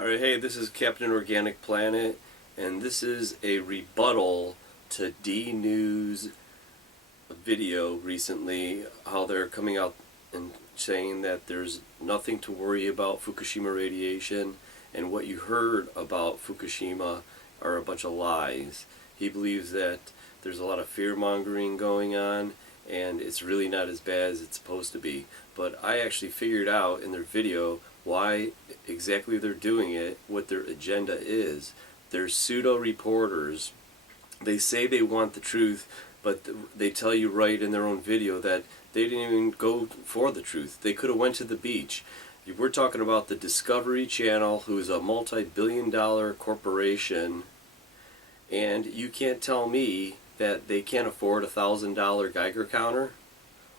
Alright, hey, this is Captain Organic Planet, and this is a rebuttal to DNews video recently, how they're coming out and saying that there's nothing to worry about Fukushima radiation, and what you heard about Fukushima are a bunch of lies. He believes that there's a lot of fear-mongering going on, and it's really not as bad as it's supposed to be. But I actually figured out in their video why exactly they're doing it, what their agenda is. They're pseudo-reporters. They say they want the truth, but they tell you right in their own video that they didn't even go for the truth. They could have went to the beach. We're talking about the Discovery Channel, who is a multi-billion-dollar corporation, and you can't tell me that they can't afford a $1,000 Geiger counter,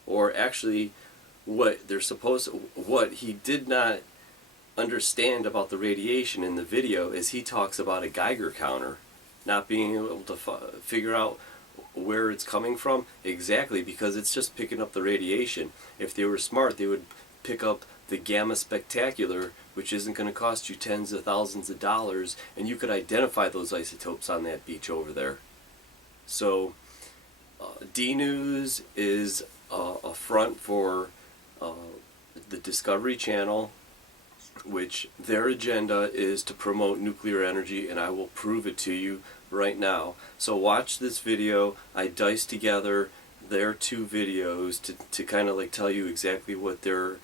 or actually what they're supposed to, what he did not understand about the radiation in the video is he talks about a Geiger counter not being able to figure out where it's coming from exactly, because it's just picking up the radiation. If they were smart, they would pick up the gamma spectacular, which isn't going to cost you tens of thousands of dollars, and you could identify those isotopes on that beach over there. So DNews is a front for the Discovery Channel, which their agenda is to promote nuclear energy, and I will prove it to you right now. So watch this video. I diced together their two videos to kind of like tell you exactly what their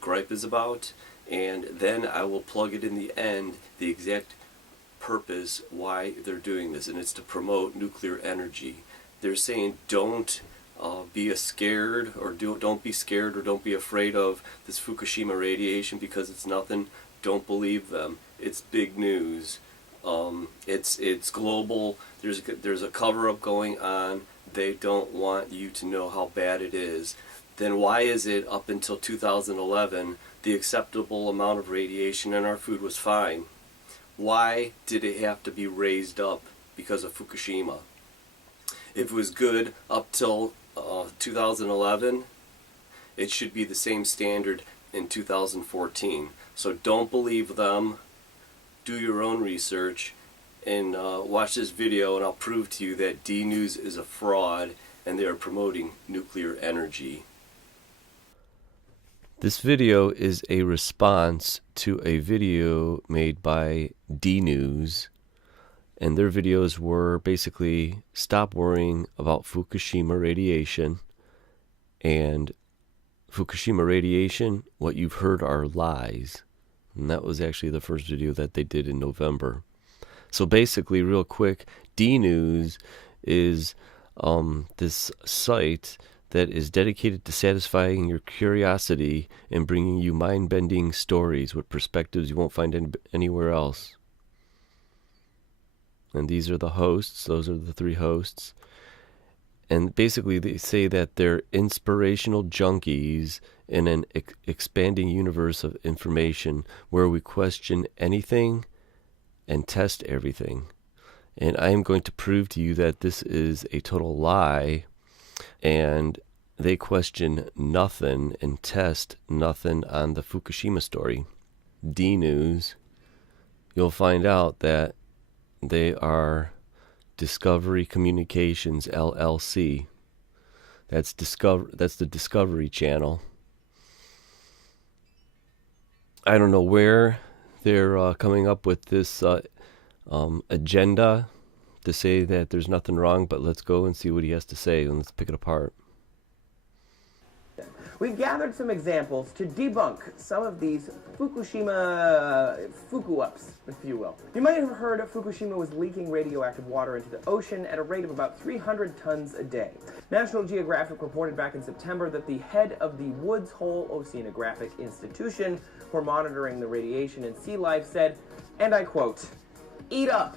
gripe is about, and then I will plug it in the end, the exact purpose why they're doing this, and it's to promote nuclear energy. They're saying don't be scared, or don't be scared, or don't be afraid of this Fukushima radiation because it's nothing. Don't believe them. It's big news. It's global. There's a cover-up going on. They don't want you to know how bad it is. Then why is it up until 2011 the acceptable amount of radiation in our food was fine? Why did it have to be raised up because of Fukushima? If it was good up till 2011, it should be the same standard in 2014. So don't believe them. Do your own research and watch this video, and I'll prove to you that DNews is a fraud and they are promoting nuclear energy. This video is a response to a video made by DNews, and their videos were basically stop worrying about Fukushima radiation, and Fukushima radiation, what you've heard are lies. And that was actually the first video that they did in November. So basically, real quick, DNews is this site that is dedicated to satisfying your curiosity and bringing you mind-bending stories with perspectives you won't find anywhere else. And these are the hosts. Those are the three hosts. And basically they say that they're inspirational junkies in an expanding universe of information where we question anything and test everything. And I am going to prove to you that this is a total lie, and they question nothing and test nothing on the Fukushima story. DNews, you'll find out that they are Discovery Communications LLC. That's the Discovery Channel. I don't know where they're coming up with this agenda to say that there's nothing wrong, but let's go and see what he has to say, and let's pick it apart. We've gathered some examples to debunk some of these Fukushima Fuku-ups, if you will. You might have heard Fukushima was leaking radioactive water into the ocean at a rate of about 300 tons a day. National Geographic reported back in September that the head of the Woods Hole Oceanographic Institution for monitoring the radiation and sea life said, and I quote, "Eat up."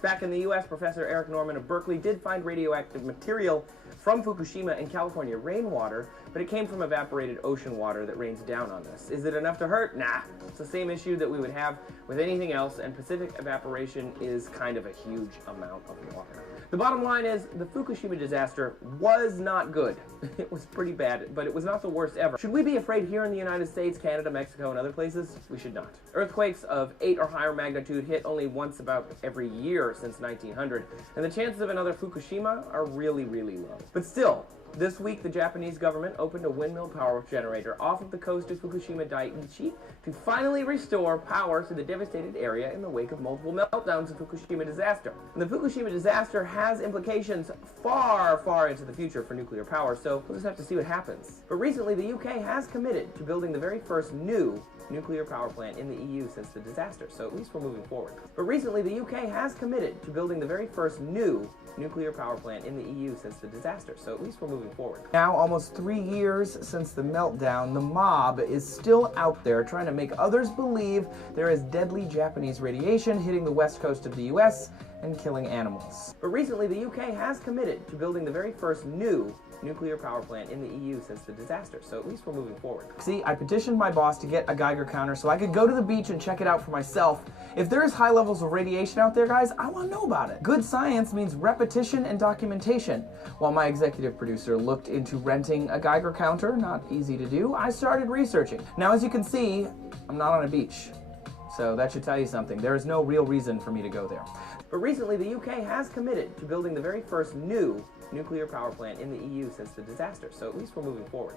Back in the U.S., Professor Eric Norman of Berkeley did find radioactive material from Fukushima in California rainwater, but it came from evaporated ocean water that rains down on us. Is it enough to hurt? Nah. It's the same issue that we would have with anything else, and Pacific evaporation is kind of a huge amount of water. The bottom line is, the Fukushima disaster was not good. It was pretty bad, but it was not the worst ever. Should we be afraid here in the United States, Canada, Mexico, and other places? We should not. Earthquakes of 8 or higher magnitude hit only once about every year since 1900, and the chances of another Fukushima are really, really low. But still, this week, the Japanese government opened a windmill power generator off of the coast of Fukushima Daiichi to finally restore power to the devastated area in the wake of multiple meltdowns of Fukushima disaster. And the Fukushima disaster has implications far, far into the future for nuclear power, so we'll just have to see what happens. But recently, the UK has committed to building the very first new nuclear power plant in the EU since the disaster, so at least we're moving forward. But recently, the UK has committed to building the very first new nuclear power plant in the EU since the disaster, so at least we're moving forward. Now, almost 3 years since the meltdown, the mob is still out there trying to make others believe there is deadly Japanese radiation hitting the west coast of the US and killing animals. But recently, the UK has committed to building the very first new nuclear power plant in the EU since the disaster, so at least we're moving forward. See, I petitioned my boss to get a Geiger counter so I could go to the beach and check it out for myself. If there is high levels of radiation out there, guys, I want to know about it. Good science means repetition and documentation. While my executive producer looked into renting a Geiger counter, not easy to do, I started researching. Now, as you can see, I'm not on a beach. So that should tell you something. There is no real reason for me to go there. But recently, the UK has committed to building the very first new nuclear power plant in the EU since the disaster, so at least we're moving forward.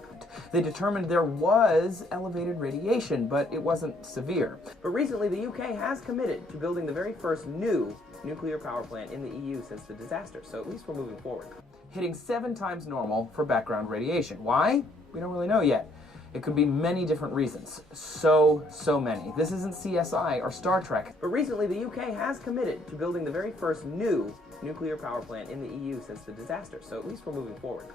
They determined there was elevated radiation, but it wasn't severe. But recently, the UK has committed to building the very first new nuclear power plant in the EU since the disaster, so at least we're moving forward. Hitting 7 times normal for background radiation. Why? We don't really know yet. It could be many different reasons. So many. This isn't CSI or Star Trek. But recently, the UK has committed to building the very first new nuclear power plant in the EU since the disaster, so at least we're moving forward.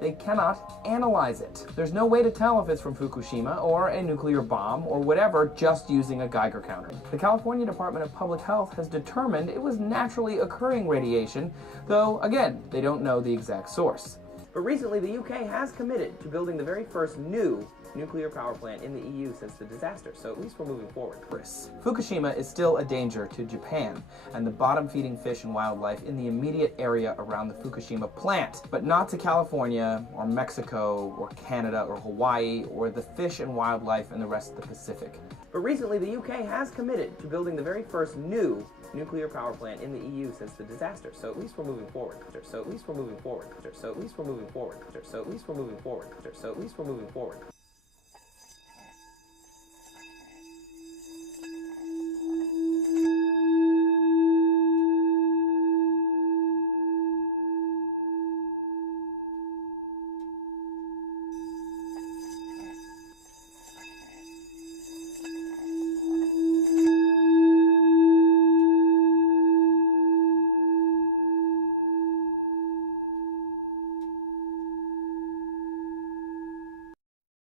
They cannot analyze it. There's no way to tell if it's from Fukushima or a nuclear bomb or whatever just using a Geiger counter. The California Department of Public Health has determined it was naturally occurring radiation, though, again, they don't know the exact source. But recently, the UK has committed to building the very first new nuclear power plant in the EU since the disaster, so at least we're moving forward. Fukushima is still a danger to Japan and the bottom-feeding fish and wildlife in the immediate area around the Fukushima plant, but not to California or Mexico or Canada or Hawaii or the fish and wildlife in the rest of the Pacific. But recently, the UK has committed to building the very first new nuclear power plant in the EU since the disaster, so at least we're moving forward. So at least we're moving forward. So at least we're moving forward. So at least we're moving forward. So at least we're moving forward.